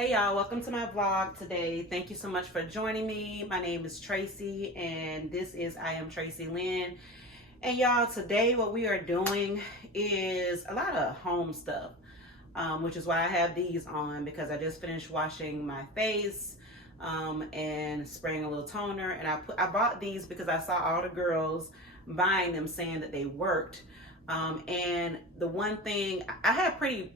Hey y'all, welcome to my vlog today. Thank you so much for joining me. My name is Tracy and this is I Am Tracy Lynn. And y'all, today what we are doing is a lot of home stuff, which is why I have these on, because I just finished washing my face and spraying a little toner. And I bought these because I saw all the girls buying them saying that they worked. And the one thing, I have pretty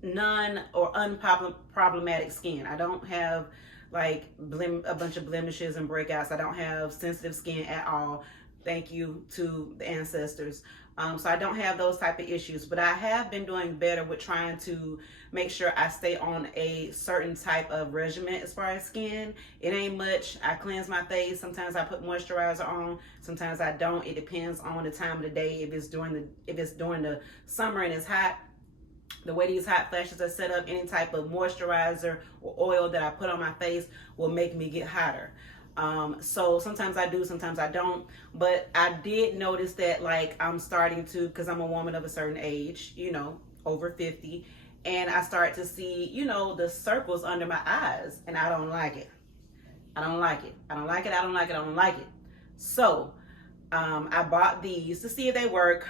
none or unproblematic skin. I don't have like a bunch of blemishes and breakouts. I don't have sensitive skin at all. Thank you to the ancestors. So I don't have those type of issues, but I have been doing better with trying to make sure I stay on a certain type of regimen as far as skin. It ain't much. I cleanse my face. Sometimes I put moisturizer on. Sometimes I don't. It depends on the time of the day. If it's during the summer and it's hot, the way these hot flashes are set up, any type of moisturizer or oil that I put on my face will make me get hotter. So sometimes I do, sometimes I don't. But I did notice that, like, I'm starting to, because I'm a woman of a certain age, you know, over 50, and I start to see, you know, the circles under my eyes, and I don't like it. I don't like it. I don't like it. I don't like it. I don't like it. So I bought these to see if they work.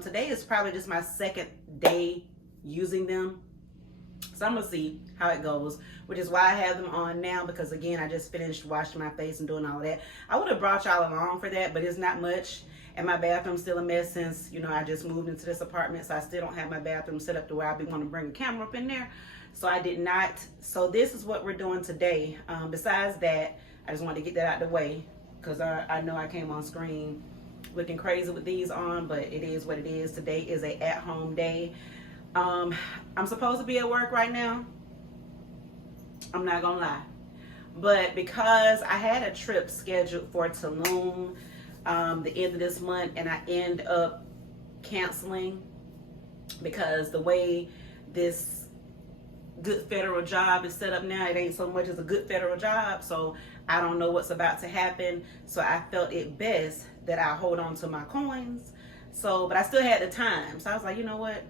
Today is probably just my second day using them, so I'm gonna see how it goes, which is why I have them on now, because again, I just finished washing my face and doing all of that. I would have brought y'all along for that, but it's not much, and my bathroom's still a mess since, you know, I just moved into this apartment, so I still don't have my bathroom set up to where I'll be wanting to bring a camera up in there, so I did not. So this is what we're doing today. Besides that, I just wanted to get that out of the way, because I know I came on screen looking crazy with these on, but it is what it is. Today is a at-home day. I'm supposed to be at work right now. I'm not gonna lie, but because I had a trip scheduled for Tulum the end of this month, and I end up canceling because the way this good federal job is set up now, it ain't so much as a good federal job, so I don't know what's about to happen. So I felt it best that I hold on to my coins. So, but I still had the time, so I was like, you know what,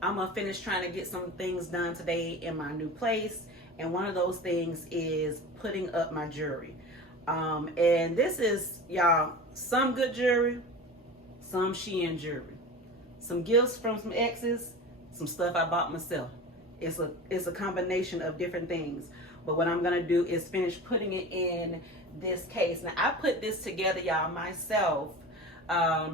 I'm gonna finish trying to get some things done today in my new place, and one of those things is putting up my jewelry. And this is, y'all, some good jewelry, some Shein jewelry, some gifts from some exes, some stuff I bought myself. It's a combination of different things. But what I'm gonna do is finish putting it in this case. Now I put this together, y'all, myself. I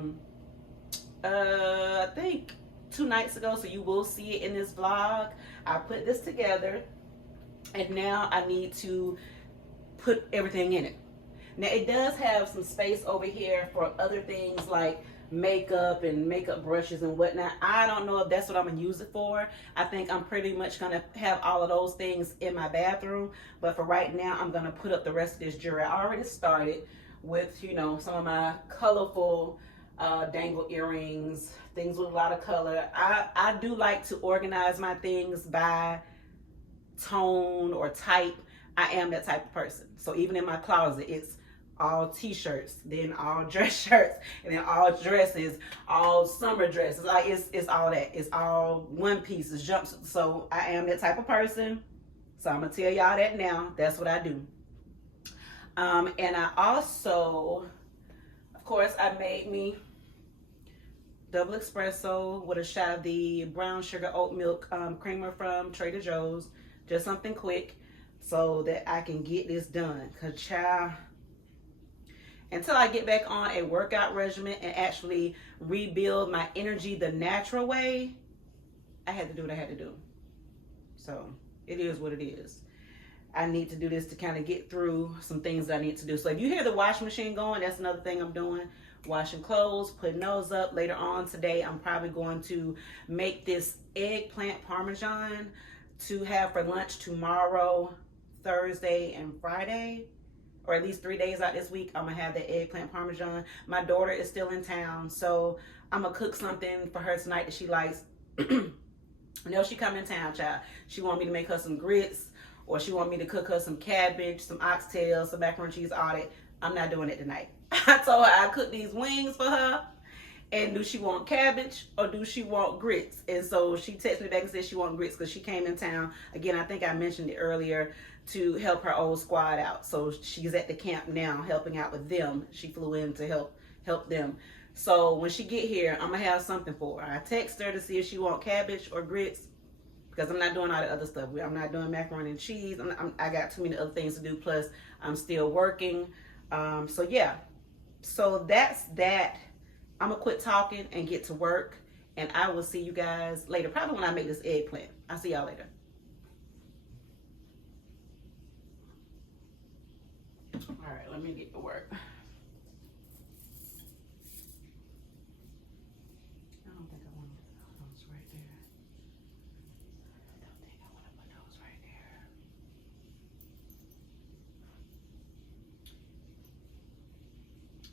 think 2 nights ago, so you will see it in this vlog. I put this together, and now I need to put everything in it. Now it does have some space over here for other things like makeup and makeup brushes and whatnot. I don't know if that's what I'm gonna use it for. I think I'm pretty much gonna have all of those things in my bathroom, but for right now I'm gonna put up the rest of this jewelry. I already started with, you know, some of my colorful dangle earrings, things with a lot of color. I do like to organize my things by tone or type. I am that type of person. So even in my closet, it's all t-shirts, then all dress shirts, and then all dresses, all summer dresses. Like it's all that. It's all one pieces, jumpsuits. So I am that type of person. So I'm gonna tell y'all that now. That's what I do. And I also, of course, I made me double espresso with a shot of the brown sugar oat milk creamer from Trader Joe's. Just something quick so that I can get this done. Cause child, until I get back on a workout regimen and actually rebuild my energy the natural way, I had to do what I had to do. So it is what it is. I need to do this to kind of get through some things that I need to do. So if you hear the washing machine going, that's another thing I'm doing. Washing clothes, putting those up. Later on today, I'm probably going to make this eggplant parmesan to have for lunch tomorrow, Thursday, and Friday. Or at least 3 days out this week, I'm gonna have the eggplant parmesan. My daughter is still in town, so I'm gonna cook something for her tonight that she likes. No, she come in town, child. She want me to make her some grits, or she want me to cook her some cabbage, some oxtails, some macaroni and cheese, all that. I'm not doing it tonight. I told her I cook these wings for her, And do she want cabbage or do she want grits? And so she texted me back and said she wants grits because she came in town. Again, I think I mentioned it earlier, to help her old squad out. So she's at the camp now helping out with them. She flew in to help them. So when she get here, I'm gonna have something for her. I text her to see if she want cabbage or grits, because I'm not doing all the other stuff. I'm not doing macaroni and cheese. I got too many other things to do. Plus, I'm still working. So yeah. So that's that. I'm gonna quit talking and get to work, and I will see you guys later. Probably when I make this eggplant. I'll see y'all later. All right, let me get to work. I don't think I want to put those right there. I don't think I want to put those right there.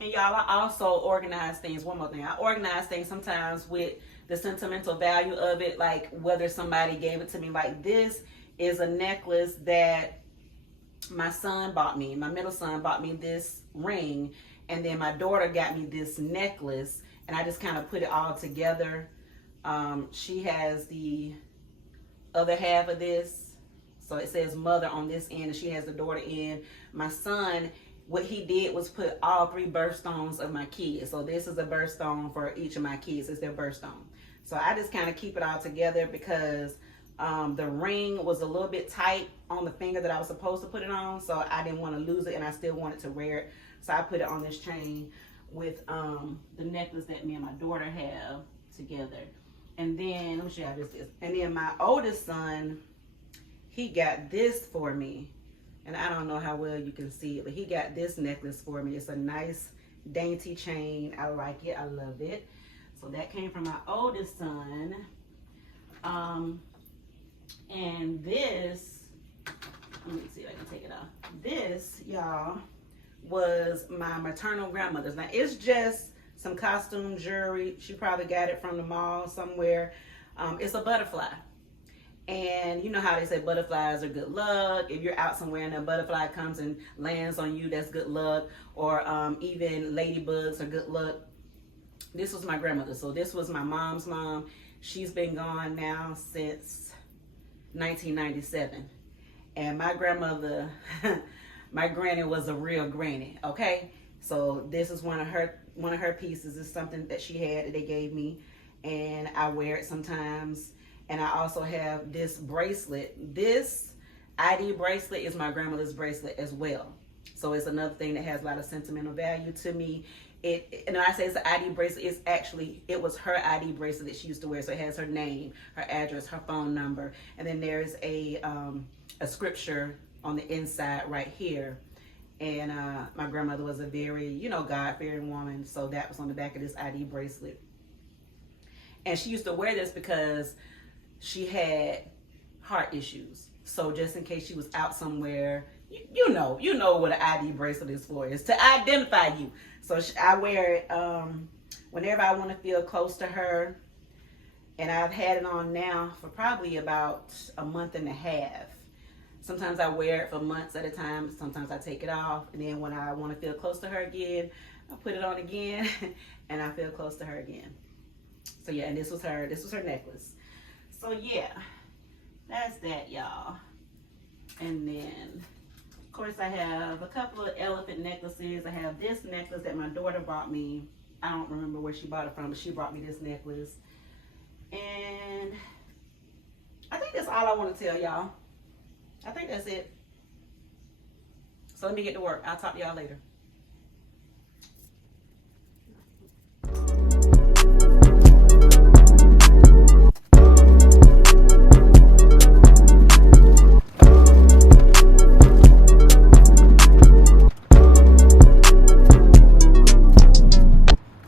And y'all, I also organize things. One more thing. I organize things sometimes with the sentimental value of it, like whether somebody gave it to me. Like this is a necklace that my son bought me. My middle son bought me this ring, and then my daughter got me this necklace, and I just kind of put it all together. She has the other half of this, so it says mother on this end, and she has the daughter end. My son, what he did was put all 3 birthstones of my kids. So this is a birthstone for each of my kids. It's their birthstone. So I just kind of keep it all together because the ring was a little bit tight on the finger that I was supposed to put it on, so I didn't want to lose it, and I still wanted to wear it. So I put it on this chain with the necklace that me and my daughter have together. And then let me show you how this is. And then my oldest son, he got this for me, and I don't know how well you can see it, but he got this necklace for me. It's a nice dainty chain. I like it. I love it. So that came from my oldest son. And this, let me see if I can take it off. This, y'all, was my maternal grandmother's. Now, it's just some costume jewelry. She probably got it from the mall somewhere. It's a butterfly. And you know how they say butterflies are good luck. If you're out somewhere and a butterfly comes and lands on you, that's good luck. Or even ladybugs are good luck. This was my grandmother. So this was my mom's mom. She's been gone now since 1997, and my grandmother, my granny was a real granny. Okay, so this is one of her pieces. Is something that she had that they gave me, and I wear it sometimes. And I also have this bracelet. This ID bracelet is my grandmother's bracelet as well. So it's another thing that has a lot of sentimental value to me. And when I say it's an ID bracelet, it was her ID bracelet that she used to wear. So it has her name, her address, her phone number, and then there's a scripture on the inside right here. And my grandmother was a very, God-fearing woman, so that was on the back of this ID bracelet. And she used to wear this because she had heart issues. So just in case she was out somewhere, you know what an ID bracelet is for. It's to identify you. So I wear it whenever I want to feel close to her. And I've had it on now for probably about a month and a half. Sometimes I wear it for months at a time. Sometimes I take it off. And then when I want to feel close to her again, I put it on again and I feel close to her again. So yeah, and this was her necklace. So yeah, that's that, y'all. And then, of course, I have a couple of elephant necklaces. I have this necklace that my daughter bought me. I don't remember where she bought it from, but she brought me this necklace. And I think that's all I want to tell y'all. I think that's it. So let me get to work. I'll talk to y'all later.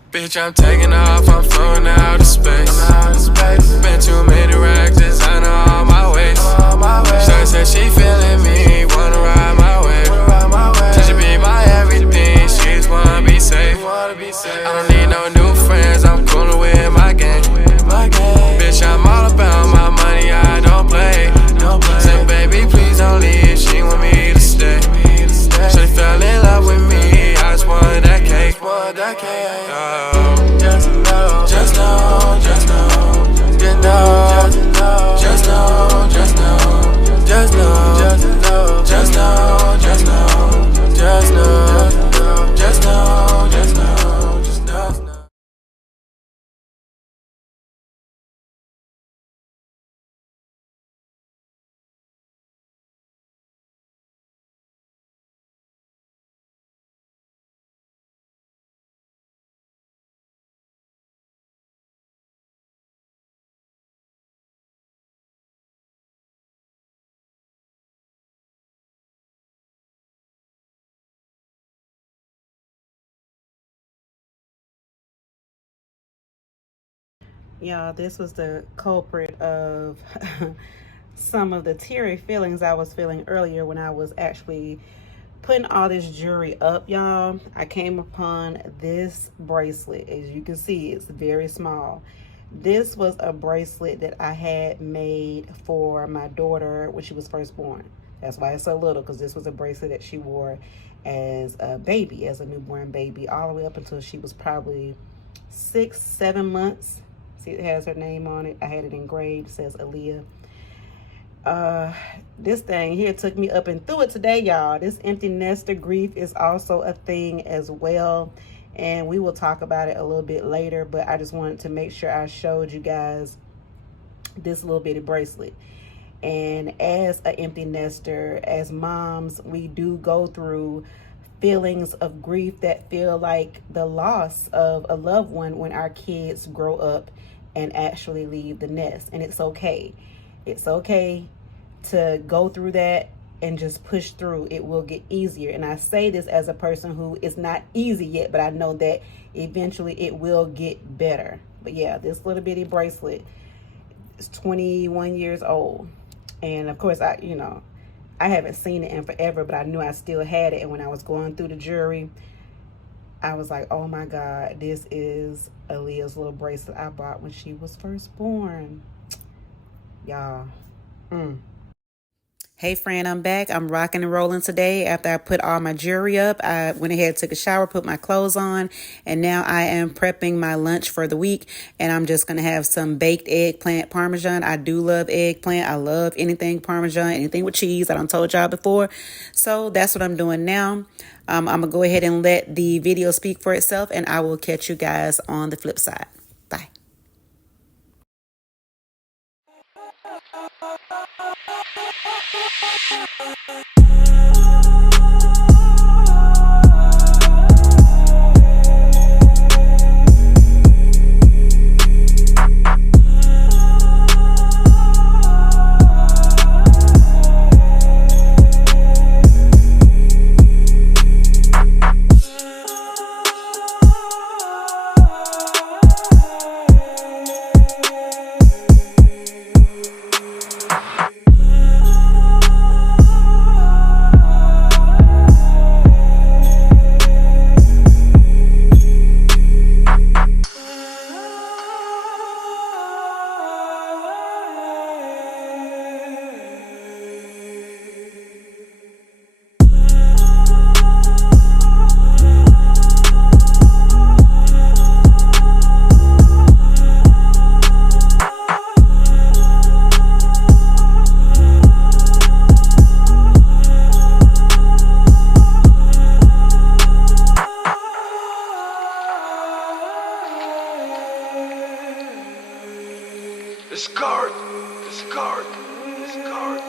Bitch, I'm taking off, I'm floating out of space. Been too many racks, designer all my ways. Shorty said she feeling me, wanna ride my way. She should be my everything, she just wanna be safe. I don't need no new friends, I'm coolin' with my gang. Bitch, I'm all about my money, I don't play. Said baby, please don't leave, she want me to stay. Shorty fell in love with me, I just wanted that cake. Just love. just know, just know, just know, just know, just know, just know, just know, just know. Y'all, this was the culprit of some of the teary feelings I was feeling earlier when I was actually putting all this jewelry up, y'all. I came upon this bracelet. As you can see, it's very small. This was a bracelet that I had made for my daughter when she was first born. That's why it's so little, because this was a bracelet that she wore as a baby, as a newborn baby, all the way up until she was probably 6-7 months. See, it has her name on it. I had it engraved. It says Aaliyah. This thing here took me up and through it today, y'all. This empty nester grief is also a thing as well, and we will talk about it a little bit later, but I just wanted to make sure I showed you guys this little bitty bracelet. And as an empty nester, as moms, we do go through feelings of grief that feel like the loss of a loved one when our kids grow up and actually leave the nest. And it's okay. It's okay to go through that and just push through. It will get easier. And I say this as a person who is not easy yet, but I know that eventually it will get better. But yeah, this little bitty bracelet is 21 years old. And of course, I haven't seen it in forever, but I knew I still had it. And when I was going through the jewelry, I was like, oh my God, this is Aaliyah's little bracelet I bought when she was first born. Y'all. Hey friend, I'm back. I'm rocking and rolling today. After I put all my jewelry up, I went ahead, took a shower, put my clothes on, and now I am prepping my lunch for the week. And I'm just going to have some baked eggplant parmesan. I do love eggplant. I love anything parmesan, anything with cheese. I done told y'all before. So that's what I'm doing now. I'm going to go ahead and let the video speak for itself, and I will catch you guys on the flip side. Bye. Discard, discard, discard.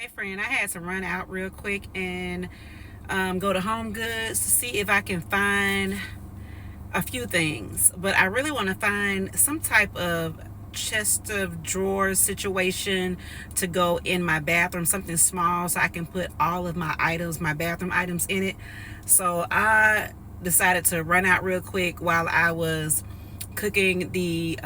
Hey friend, I had to run out real quick and go to HomeGoods to see if I can find a few things. But I really want to find some type of chest of drawers situation to go in my bathroom, something small so I can put all of my items, my bathroom items in it. So I decided to run out real quick while I was cooking the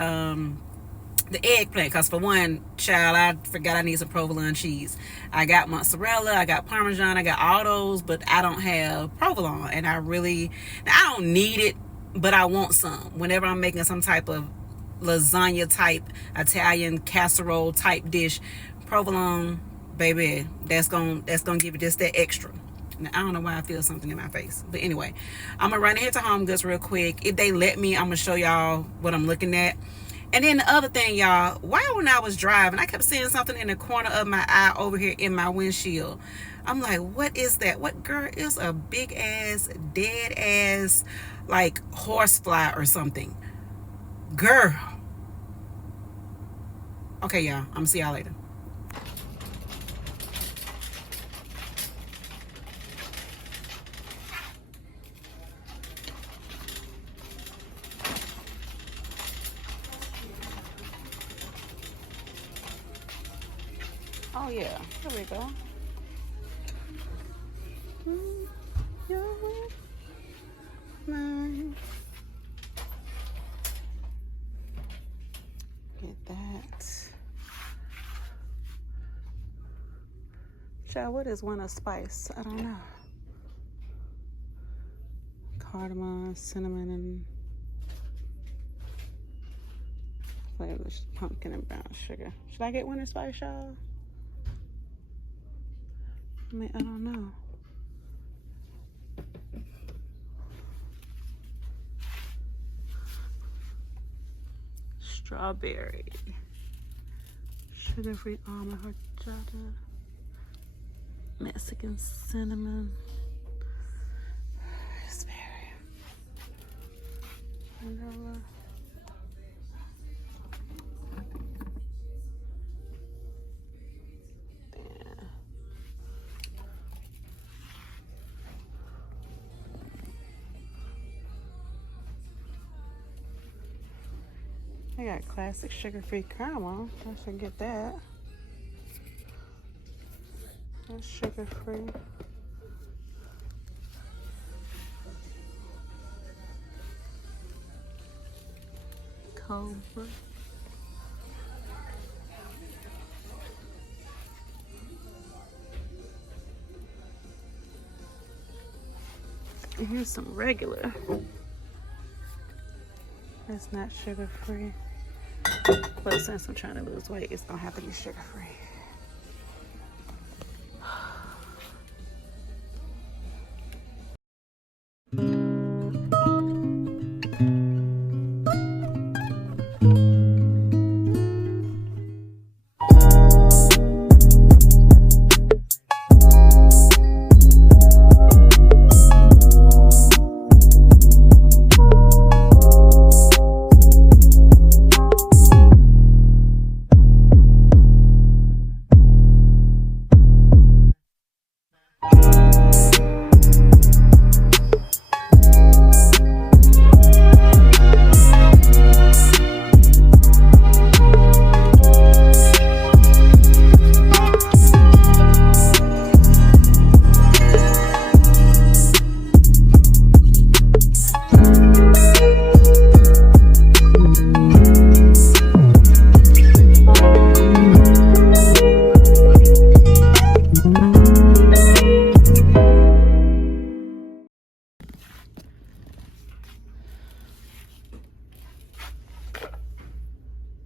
eggplant, because for one, child, I forgot I need some provolone cheese. I got mozzarella, I got parmesan, I got all those, but I don't have provolone, and I don't need it, but I want some whenever I'm making some type of lasagna type Italian casserole type dish. Provolone, baby, that's gonna give it just that extra. Now, I don't know why I feel something in my face, but anyway, I'm gonna run ahead to HomeGoods real quick. If they let me, I'm gonna show y'all what I'm looking at. And then the other thing, y'all, while when I was driving, I kept seeing something in the corner of my eye over here in my windshield. I'm like, what is that? What, girl, is a big ass, dead ass, like horsefly or something. Girl. Okay, y'all, I'm gonna see y'all later. Oh yeah, there we go. Get that. Child, what is one of spice? I don't know. Cardamom, cinnamon, and flavors, pumpkin and brown sugar. Should I get winter spice, y'all? I mean, I don't know. Strawberry, sugar-free almond horchata, Mexican cinnamon, raspberry, vanilla. I got classic sugar-free caramel. I should get that. That's sugar-free. Cobra. And here's some regular. That's not sugar-free. But since I'm trying to lose weight, it's gonna have to be sugar-free.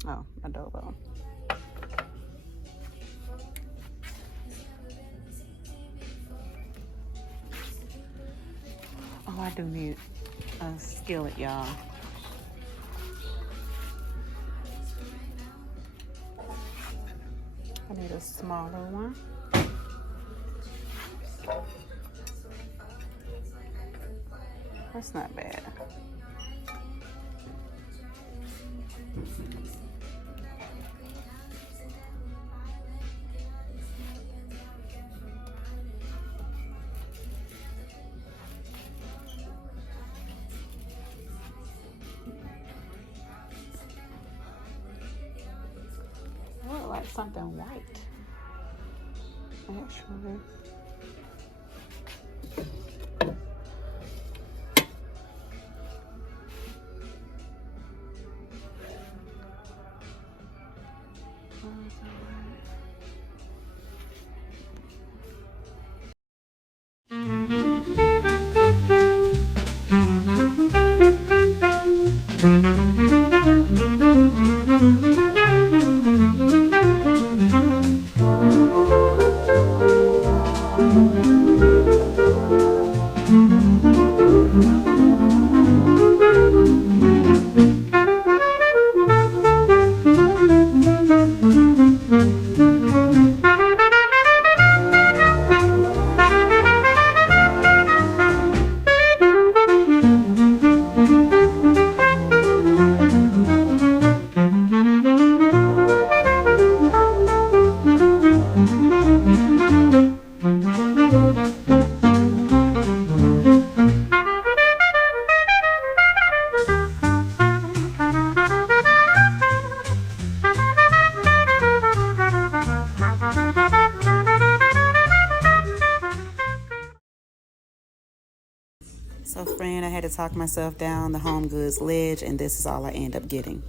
Oh, adobo. Oh, I do need a skillet, y'all. I need a smaller one. That's not bad. like something white. Actually. So friend, I had to talk myself down the HomeGoods ledge, and this is all I end up getting.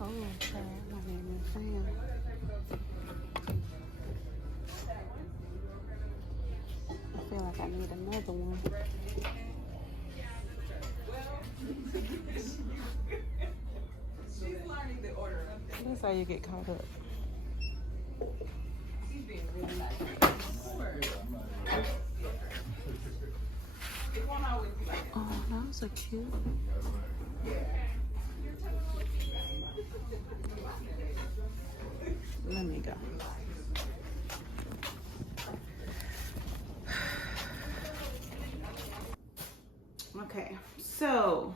Oh, sorry, I'm not even a fan. I feel like I need another one. That's how you get caught up. Oh, those are cute. Let me go. Okay, so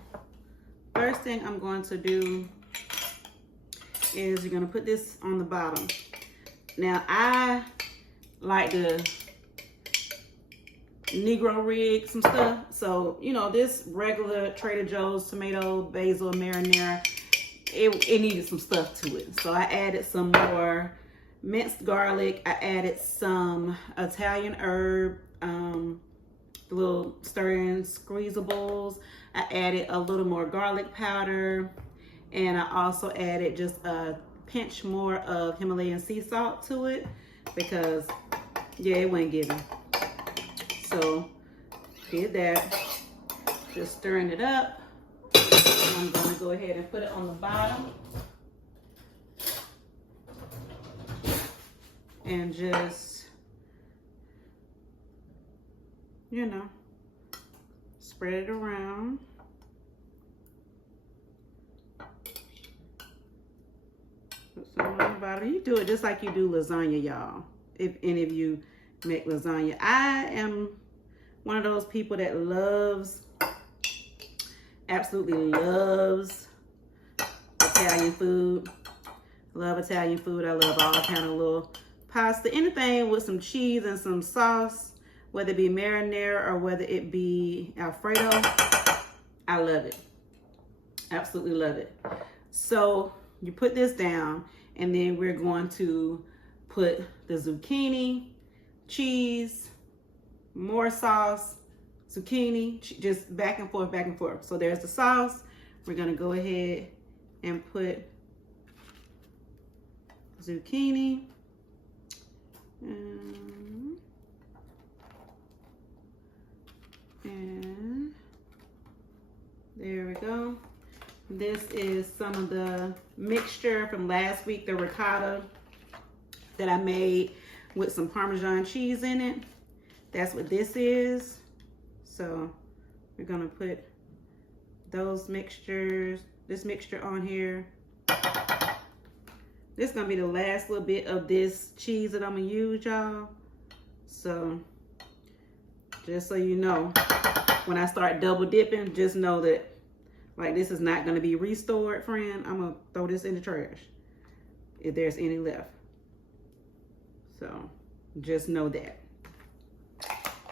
first thing I'm going to do is you're going to put this on the bottom. Now, I like to Negro rig some stuff. So, you know, this regular Trader Joe's tomato, basil, marinara, it needed some stuff to it. So I added some more minced garlic. I added some Italian herb, little stir-in squeezables. I added a little more garlic powder. And I also added just a pinch more of Himalayan sea salt to it because, yeah, it wasn't giving. So, did that. Just stirring it up. I'm going to go ahead and put it on the bottom. And just, you know, spread it around. Put some on the bottom. You do it just like you do lasagna, y'all. If any of you make lasagna. I am one of those people that absolutely loves Italian food. Love Italian food. I love all kind of little pasta. Anything with some cheese and some sauce, whether it be marinara or whether it be Alfredo. I love it. Absolutely love it. So you put this down, and then we're going to put the zucchini, cheese, more sauce, zucchini, just back and forth, back and forth. So there's the sauce. We're gonna go ahead and put zucchini. And there we go. This is some of the mixture from last week, the ricotta that I made with some Parmesan cheese in it. That's what this is. So we're gonna put this mixture on here. This is gonna be the last little bit of this cheese that I'm gonna use, y'all. So just so you know, when I start double dipping, just know that like this is not gonna be restored, friend. I'm gonna throw this in the trash if there's any left. So just know that.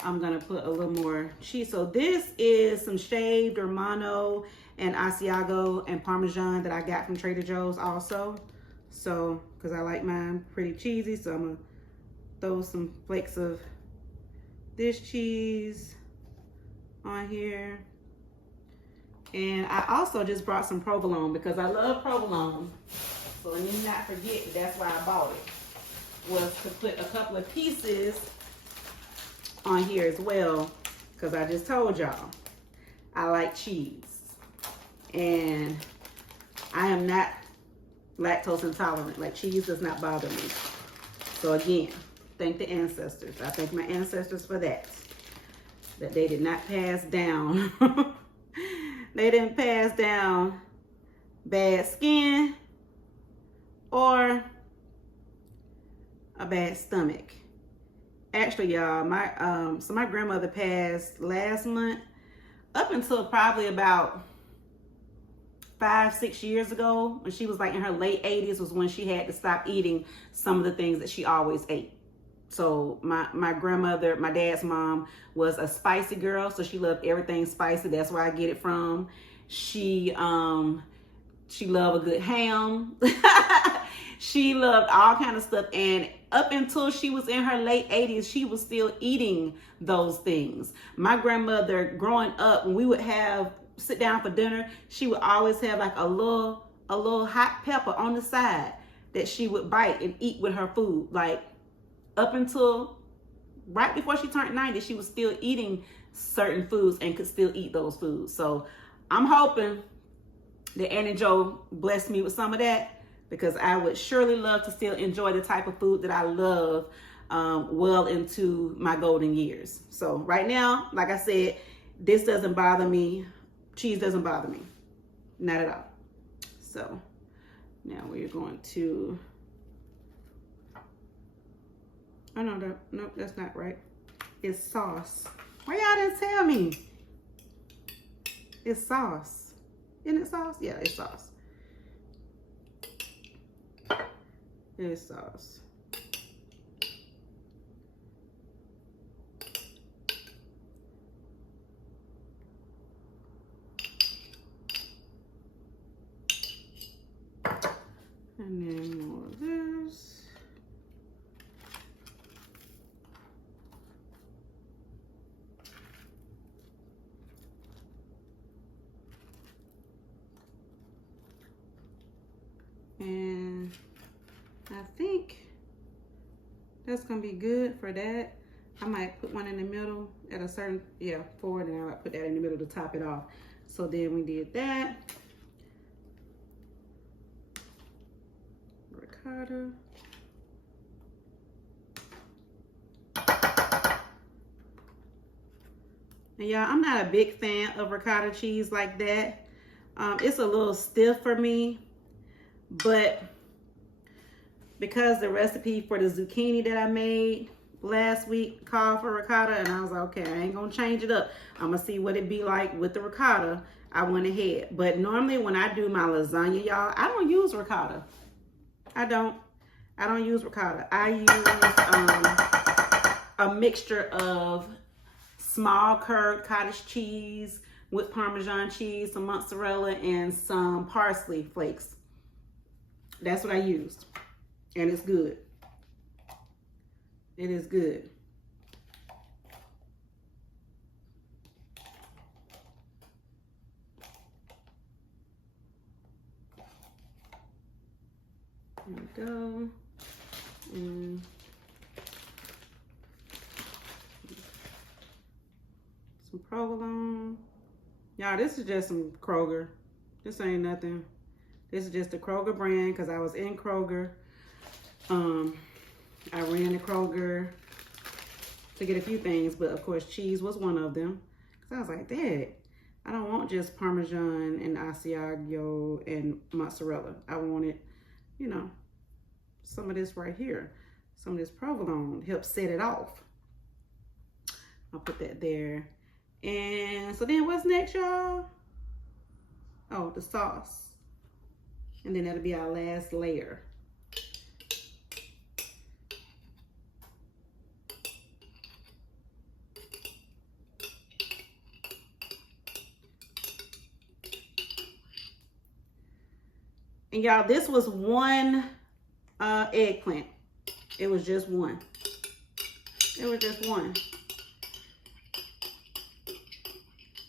I'm gonna put a little more cheese. So this is some shaved Romano and Asiago and Parmesan that I got from Trader Joe's also. So, because I like mine pretty cheesy, so I'm going to throw some flakes of this cheese on here. And I also just brought some provolone because I love provolone. So let me not forget that's why I bought it. Was to put a couple of pieces on here as well. Because I just told y'all, I like cheese. And I am not lactose intolerant. Like, cheese does not bother me. So again, thank the ancestors. I thank my ancestors for that. That they did not pass down. They didn't pass down bad skin or a bad stomach. Actually, y'all, my grandmother passed last month. Up until probably about 5-6 years ago, when she was like in her late 80s, was when she had to stop eating some of the things that she always ate. So my grandmother, my dad's mom, was a spicy girl, so she loved everything spicy. That's where I get it from. She loved a good ham. She loved all kind of stuff, and up until she was in her late 80s, she was still eating those things. My grandmother, growing up, when we would sit down for dinner, she would always have like a little hot pepper on the side that she would bite and eat with her food. Like, up until right before she turned 90, she was still eating certain foods and could still eat those foods. So I'm hoping that Annie Joe blessed me with some of that, because I would surely love to still enjoy the type of food that I love well into my golden years. So right now, like I said, this doesn't bother me. Cheese doesn't bother me. Not at all. So now we're going to... Oh, no, nope, that's not right. It's sauce. Why y'all didn't tell me? It's sauce. Isn't it sauce? Yeah, it's sauce. It's sauce. And then more of this. And I think that's gonna be good for that. I might put one in the middle at a certain, forward, and I might put that in the middle to top it off. So then we did that. Ricotta. And y'all, I'm not a big fan of ricotta cheese like that. It's a little stiff for me. But because the recipe for the zucchini that I made last week called for ricotta, and I was like, okay, I ain't gonna change it up. I'm gonna see what it'd be like with the ricotta. I went ahead. But normally when I do my lasagna, y'all, I don't use ricotta. I don't use ricotta. I use a mixture of small curd cottage cheese with Parmesan cheese, some mozzarella, and some parsley flakes. That's what I used, and it's good. It is good. There we go. And some provolone. Y'all, this is just some Kroger. This ain't nothing. This is just the Kroger brand, because I was in Kroger. I ran to Kroger to get a few things, but of course cheese was one of them. Because I was like, Dad, I don't want just Parmesan and Asiago and mozzarella. I wanted, you know, some of this right here. Some of this provolone helps set it off. I'll put that there. And so then what's next, y'all? Oh, the sauce. And then that'll be our last layer. And y'all, this was one eggplant. It was just one. It was just one.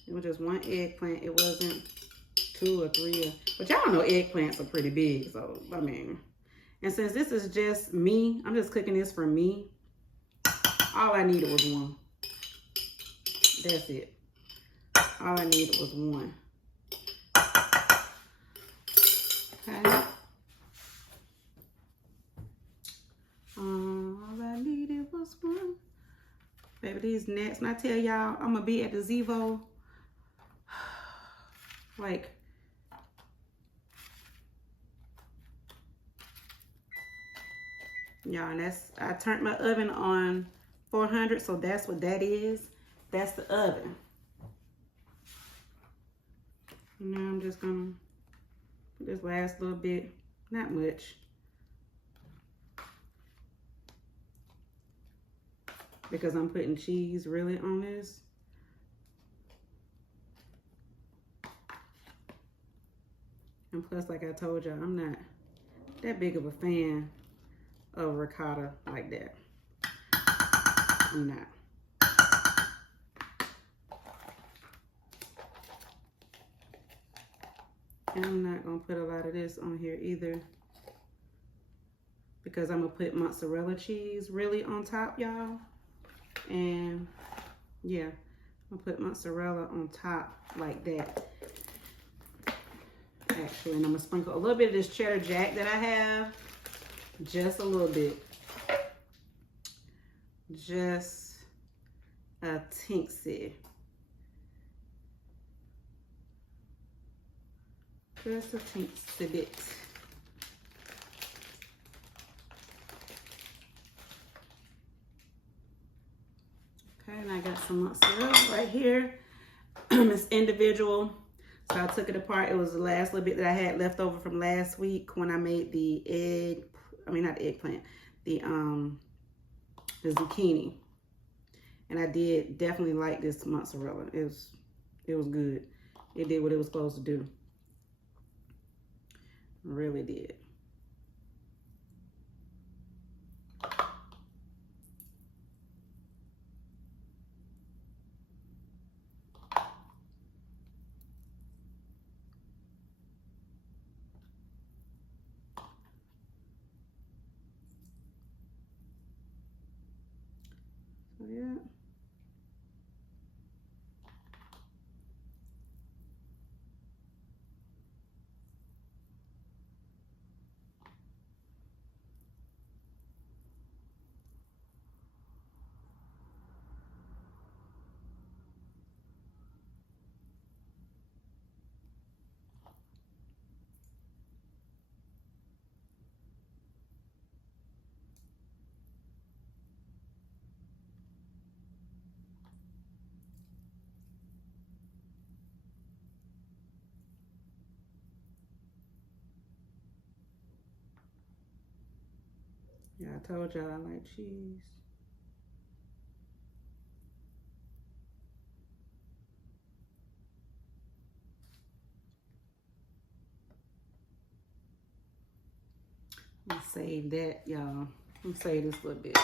It was just one eggplant. It wasn't 2 or 3. But y'all know eggplants are pretty big. So, I mean. And since this is just me, I'm just cooking this for me. All I needed was one. That's it. All I needed was one. Okay. All I needed was one. Baby, these gnats. When I tell y'all, I'm gonna be at the Zevo. Like, y'all, and that's, I turned my oven on 400, so that's what that is. That's the oven. Now I'm just gonna put this last little bit, not much. Because I'm putting cheese really on this. And plus, like I told y'all, I'm not that big of a fan of ricotta like that. I'm not. And I'm not gonna put a lot of this on here either, because I'm gonna put mozzarella cheese really on top, y'all. And yeah, I'll put mozzarella on top like that. Actually, and I'm gonna sprinkle a little bit of this cheddar jack that I have. Just a little bit. Just a tinksy. Just a tinksy bit. Okay, and I got some mozzarella right here. It's individual. So I took it apart. It was the last little bit that I had left over from last week when I made the not the eggplant, the zucchini. And I did definitely like this mozzarella. It was good. It did what it was supposed to do. Really did. So yeah. Yeah, I told y'all I like cheese. Let's save that, y'all. Let's save this little bit.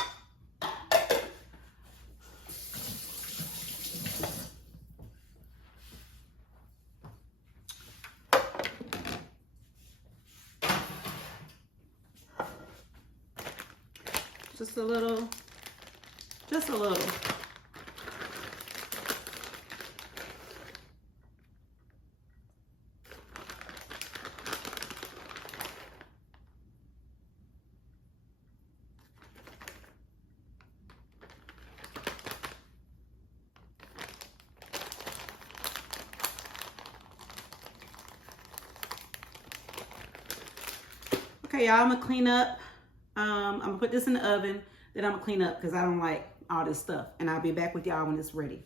Just a little, just a little. Okay, y'all, I'm gonna clean up. I'm gonna put this in the oven. Then I'm gonna clean up because I don't like all this stuff. And I'll be back with y'all when it's ready.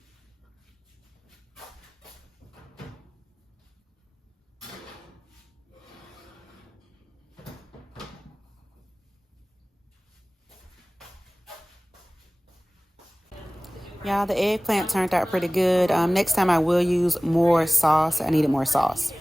Y'all, the eggplant turned out pretty good. Next time I will use more sauce. I needed more sauce.